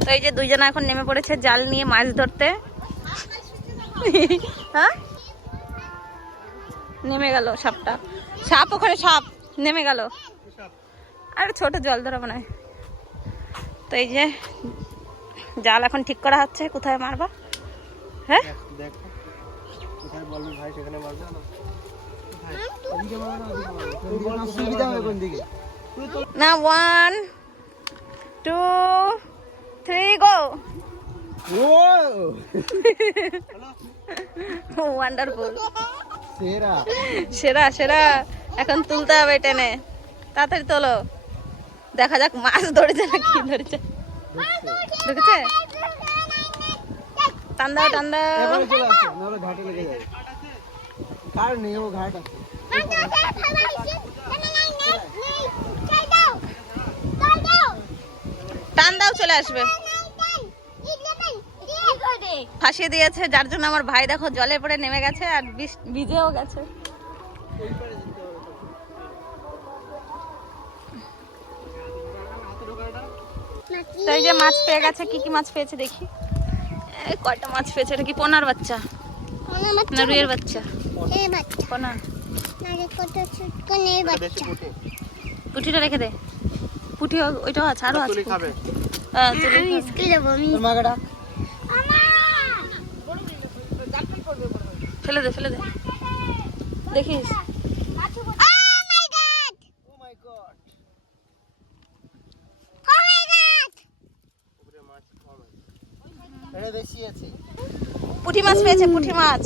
তো এই যে দুইজনা এখন নেমে পড়েছে জাল নিয়ে মাছ ধরতে। হ্যাঁ? নেমে গেল সাপটা। সাপ ওখানে সাপ। নেমে গেল। আর ছোট জল ধরা মনে হয় তো এই যে জাল এখন ঠিক করা হচ্ছে কোথায় মারবা? হ্যাঁ? দেখ কোথায় বলবি ভাই সেখানে মারবে না? এদিকে মারবে না ওদিকে মারবে তুই বল সুবিধা হবে কোন দিকে না ওয়ান টু থ্রি গো ও ওয়ান্ডারফুল সেরা। সেরা সেরা। এখন তুলতে হবে টেনে। তাড়াতাড়ি তোলো। দেখা যাক মাছ ধরেছে না কি ধরেছে। ঢুকেছে? টান দাও টান দাও। এবারে চলে আসছে নাহলে ঘাটে লেগে যাবে। কার নেই ও ঘাট আছে। টান দাও চলে আসবে। ফাঁসিয়ে দিয়েছে যার জন্য আমার ভাই দেখো জলে পড়ে নেমে গেছে আর বিষ- ভিজেও গেছে। তো এই যে মাছ পেয়ে গেছে কি কি মাছ পেয়েছে দেখি? এই কয়টা মাছ পেয়েছে এটা কি পোনার বাচ্চা? না রুইয়ের বাচ্চা। পোনা। পুঁটিটা রেখে দে। পুঁটি ওইটাও আছে আরও আছে হ্যাঁ, খাবে। ফেলে দে ফেলে দে। দেখিস। ও মাই গড মাছ কম বেশি আছে। পুঁটি মাছ পেয়েছে পুঠি মাছ।